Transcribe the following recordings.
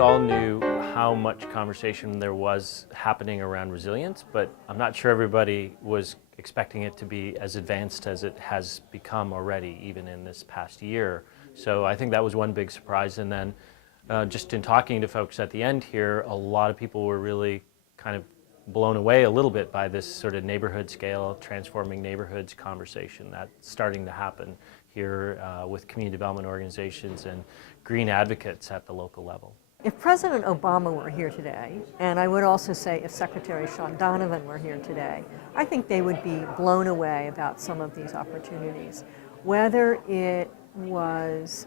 all knew how much conversation there was happening around resilience, but I'm not sure everybody was expecting it to be as advanced as it has become already, even in this past year. So I think that was one big surprise. And then just in talking to folks at the end here, a lot of people were really kind of blown away a little bit by this sort of neighborhood scale, transforming neighborhoods conversation that's starting to happen here with community development organizations and green advocates at the local level. If President Obama were here today, and I would also say if Secretary Sean Donovan were here today, I think they would be blown away about some of these opportunities. Whether it was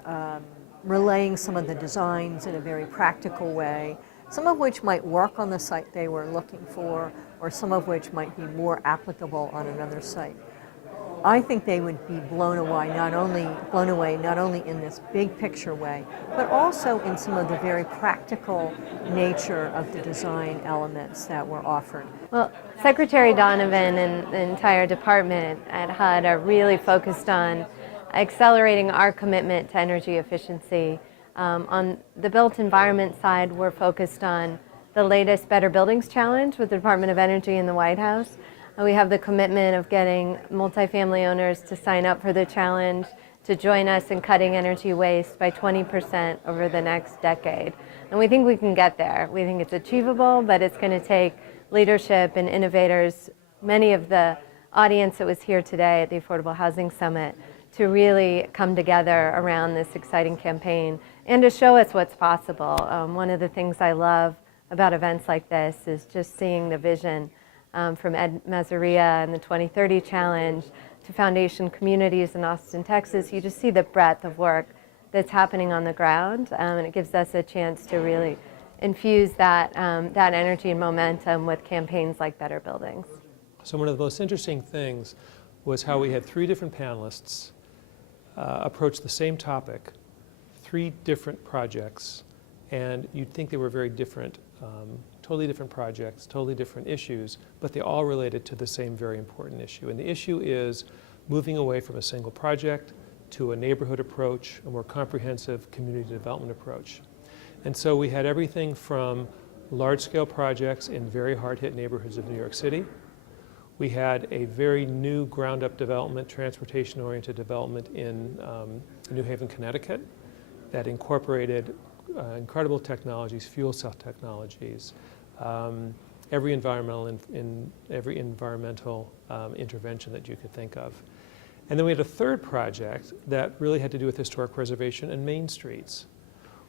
relaying some of the designs in a very practical way, some of which might work on the site they were looking for, or some of which might be more applicable on another site. I think they would be blown away not only in this big picture way, but also in some of the very practical nature of the design elements that were offered. Well, Secretary Donovan and the entire department at HUD are really focused on accelerating our commitment to energy efficiency. On the built environment side, we're focused on the latest Better Buildings Challenge with the Department of Energy in the White House. We have the commitment of getting multifamily owners to sign up for the challenge, to join us in cutting energy waste by 20% over the next decade. And we think we can get there. We think it's achievable, but it's going to take leadership and innovators, many of the audience that was here today at the Affordable Housing Summit, to really come together around this exciting campaign and to show us what's possible. One of the things I love about events like this is just seeing the vision from Ed Mazzaria and the 2030 Challenge to Foundation Communities in Austin, Texas. You just see the breadth of work that's happening on the ground, and it gives us a chance to really infuse that energy and momentum with campaigns like Better Buildings. So one of the most interesting things was how we had three different panelists approach the same topic, three different projects, and you'd think they were very different, totally different projects, totally different issues, but they all related to the same very important issue. And the issue is moving away from a single project to a neighborhood approach, a more comprehensive community development approach. And so we had everything from large-scale projects in very hard-hit neighborhoods of New York City. We had a very new ground-up development, transportation-oriented development in New Haven, Connecticut that incorporated incredible technologies, fuel cell technologies, every environmental intervention that you could think of. And then we had a third project that really had to do with historic preservation and main streets.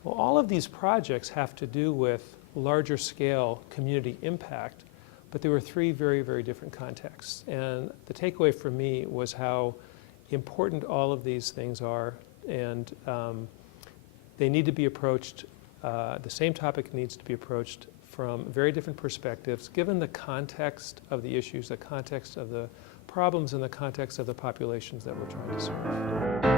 Well, all of these projects have to do with larger scale community impact, but there were three very, very different contexts. And the takeaway for me was how important all of these things are, and they need to be approached, the same topic needs to be approached from very different perspectives, given the context of the issues, the context of the problems, and the context of the populations that we're trying to serve.